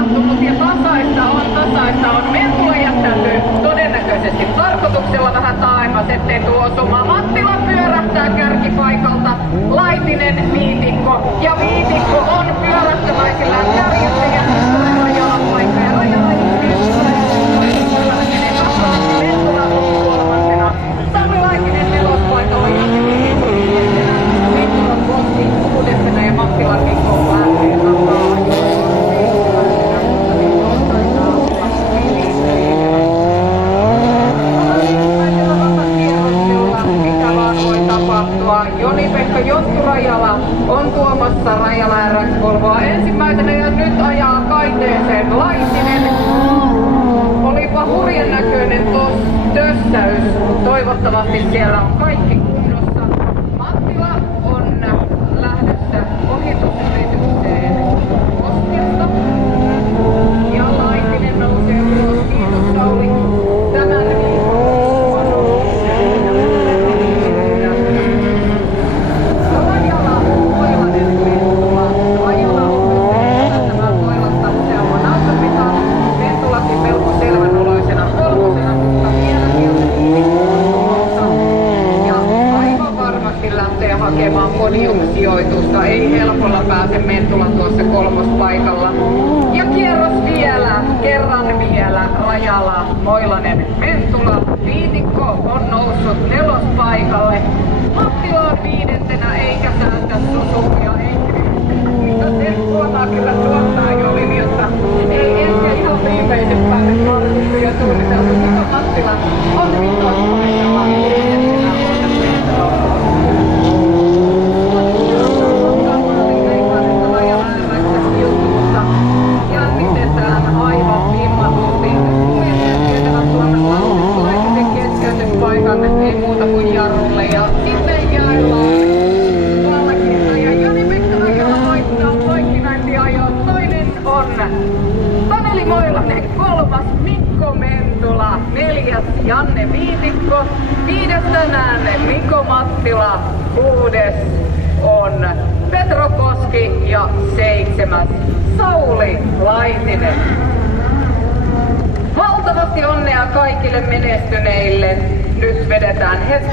tapahtunut ja tasaista on. Mentula jättäytyy todennäköisesti tarkoituksella vähän taaemmas, ettei tuo osumaan. Mattila pyörähtää kärkipaikalta. Laitinen Viitikko. Ja Viitikko on pyörähtäväisillään kärjessä ja nyt tulee Rajalan paikka. Ja Rajala Mentula on kolmantena. Sami Laitinen nelospaikalla ja Mentula Koski kuudentena ja Mattila Mikko lähtee takaa. Joni-Pekka Jottu-Rajala on tuomassa Rajala RX Volvoa ensimmäisenä ja nyt ajaa kaiteeseen Laitinen. Olipa hurjan näköinen tössäys, toivottavasti siellä on kaikki kunnossa. Mattila on lähdössä ohitusyritykseen Koskiasta ja Laitinen nousee ulos. Kiitos Sauli tämän viikon. Hakemaan podiumsijoitusta. Ei helpolla pääse Mentula tuossa kolmospaikalla. Ja kierros vielä, kerran vielä. Rajala, Moilanen, Mentula. Viitikko on noussut nelospaikalle. Mattila on viidentenä eikä säästä susumia. Mitä temppuamaa kyllä tuottaa jo linjassa. Ei ehkä ihan viimeiset päälle markkittu ja suunniteltu. Mitä Mattila on vitospaikalla. Ei muuta kuin jarrulle ja sitten jaellaan vallakirta ja Joni-Pekka Rajala voittaa poikkinäintiajot. Toinen on Taneli Moilanen, kolmas Mikko Mentula, neljäs Janne Viitikko, viides tänään Niko Mattila, kuudes on Petro Koski ja seitsemäs Sauli Laitinen. Valtavasti onnea kaikille menestyneille. Nyt vedetään hetki